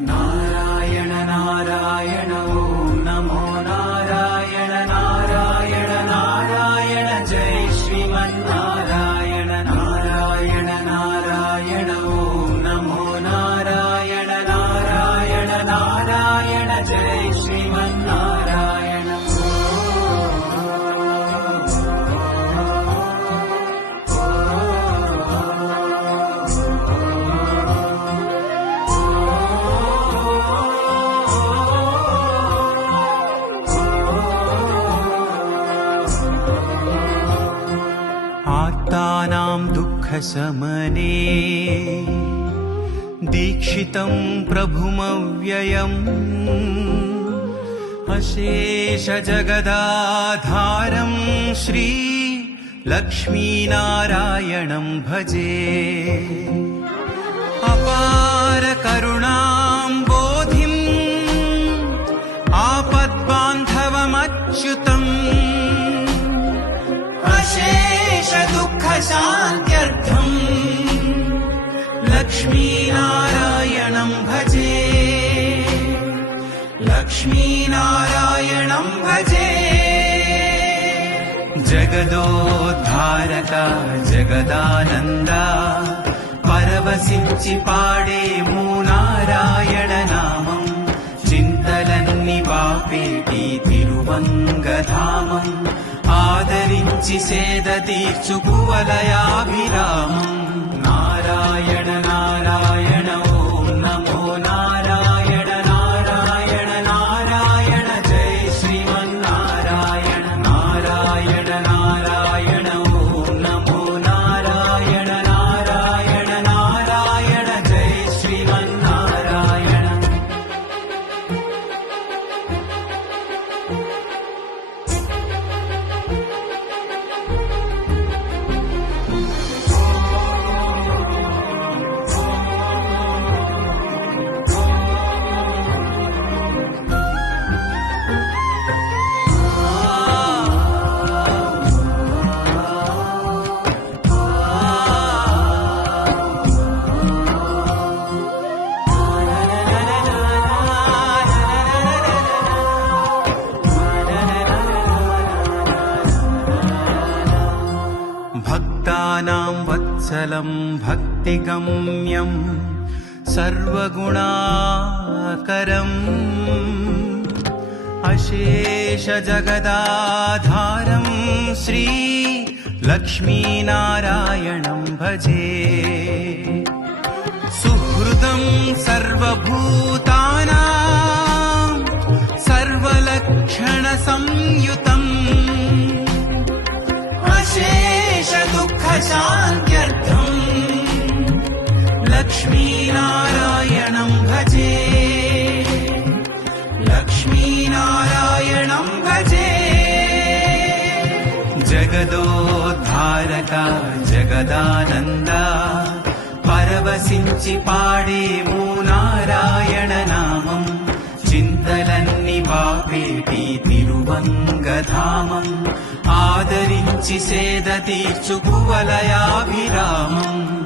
నారాయణ నారాయణ ఓం నమో నారాయణ నారాయణ నారాయణ జై శ్రీమన్నారాయణ నారాయణ నారాయణ ఓం నమో నారాయణ నారాయణ నారాయణ జై శ్రీమన్నారాయణ. आर्तानां दुःखशमने दीक्षितं प्रभुमव्ययम् अशेषजगदाधारं श्री लक्ष्मीनारायणं भजे. अपार करुणां बोधिम् आपद्बान्धवमच्युतम् अशेष दुःख शान्त्यर्थम् लक्ष्मीनारायणं भजे. लक्ष्मीनारायणं भजे. जगदोद्धारका जगदानन्दा परवशिंचि पाडेमु नारायण नामम् చింతలన్ని బాపేటి తిరువంగధామం ఆదరించి సేద తీర్చు కువలయాభిరామం. నారాయణ నారాయణ ఓం నమో నారాయణ నారాయణ నారాయణ జై శ్రీమన్నారాయణ నారాయణ నారాయణ ఓం నమో నారాయణ నారాయణ నారాయణ జై శ్రీమన్నారాయణ. भक्तानां वत्सलं भक्तिगम्यं सर्वगुणाकरम् अशेषजगदाधारं श्री लक्ष्मीनारायणं भजे. सुहृदं सर्वभूतानां सर्वलक्षणसंयुतम् अशेष दुःख शान्त्यर्थम् लक्ष्मीनारायणं भजे. लक्ष्मीनारायणं भजे. जगदोद्धारका जगदानन्दा परवशिंचि पाडेमु नारायण नामम् చింతలన్ని బాపేటి తిరువంగధామం ఆదరించి సేద తీర్చు కువలయాభిరామం.